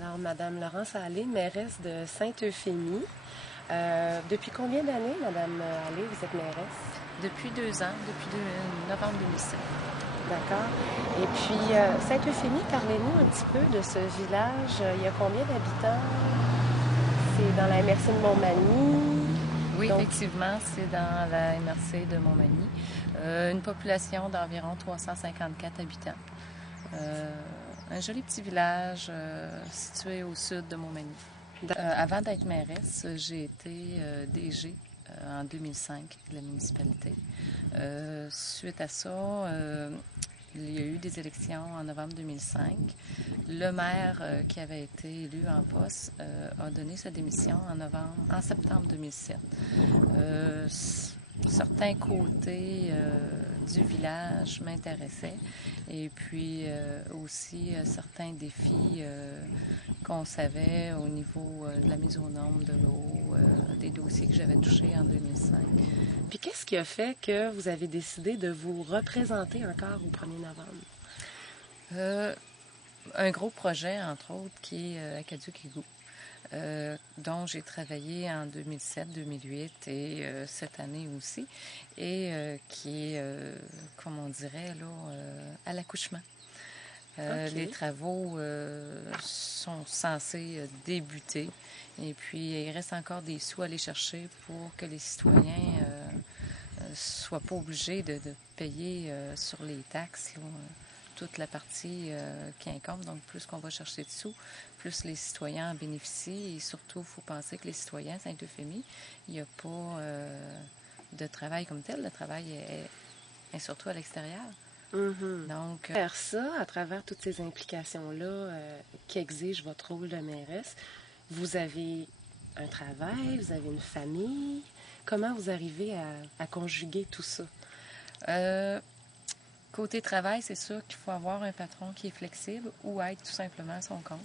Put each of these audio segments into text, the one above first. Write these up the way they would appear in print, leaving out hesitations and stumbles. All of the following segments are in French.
Alors, Madame Laurence Allé, mairesse de Sainte-Euphémie. Depuis combien d'années, Madame Allé, vous êtes mairesse? Depuis 2 ans, depuis novembre 2007. D'accord. Et puis, Sainte-Euphémie, parlez-nous un petit peu de ce village. Il y a combien d'habitants? C'est dans la MRC de Montmagny. Oui, Donc, effectivement, c'est dans la MRC de Montmagny. Une population d'environ 354 habitants. Un joli petit village situé au sud de Montmagny. Avant d'être mairesse, j'ai été DG en 2005 de la municipalité. Suite à ça, il y a eu des élections en novembre 2005. Le maire qui avait été élu en poste a donné sa démission en septembre 2007. Certains côtés du village m'intéressaient et puis aussi certains défis qu'on savait au niveau de la mise aux normes de l'eau, des dossiers que j'avais touchés en 2005. puis qu'est-ce qui a fait que vous avez décidé de vous représenter encore au 1er novembre? Un gros projet, entre autres, qui est Aquaduc-Égout, dont j'ai travaillé en 2007-2008 et cette année aussi, et qui est, comme on dirait, là, à l'accouchement. Okay. Les travaux sont censés débuter et puis il reste encore des sous à aller chercher pour que les citoyens soient pas obligés de payer sur les taxes là, toute la partie qui incombe. Donc plus qu'on va chercher de sous, plus les citoyens en bénéficient et surtout il faut penser que les citoyens, Sainte-Euphémie, il n'y a pas de travail comme tel. Le travail est surtout à l'extérieur. Mm-hmm. Donc, faire ça à travers toutes ces implications-là qui exigent votre rôle de mairesse, vous avez un travail, vous avez une famille. Comment vous arrivez à conjuguer tout ça? Côté travail, c'est sûr qu'il faut avoir un patron qui est flexible ou être tout simplement à son compte.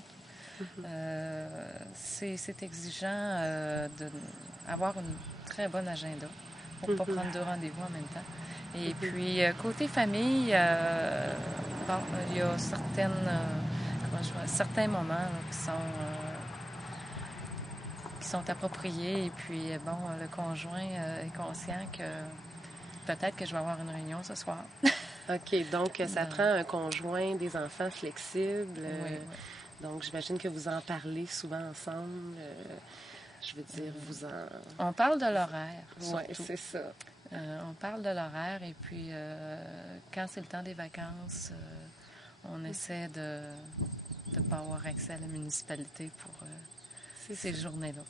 Mm-hmm. C'est exigeant d'avoir une très bonne agenda pour ne pas prendre 2 rendez-vous en même temps. Et puis, côté famille, bon, il y a certains moments là, qui sont appropriés. Et puis, bon, le conjoint est conscient que peut-être que je vais avoir une réunion ce soir. OK, donc ça prend un conjoint, des enfants flexibles. Oui. Donc, j'imagine que vous en parlez souvent ensemble. Je veux dire, vous en... On parle de l'horaire, Oui, c'est ça. On parle de l'horaire et puis quand c'est le temps des vacances, on essaie de ne pas avoir accès à la municipalité pour ces journées-là.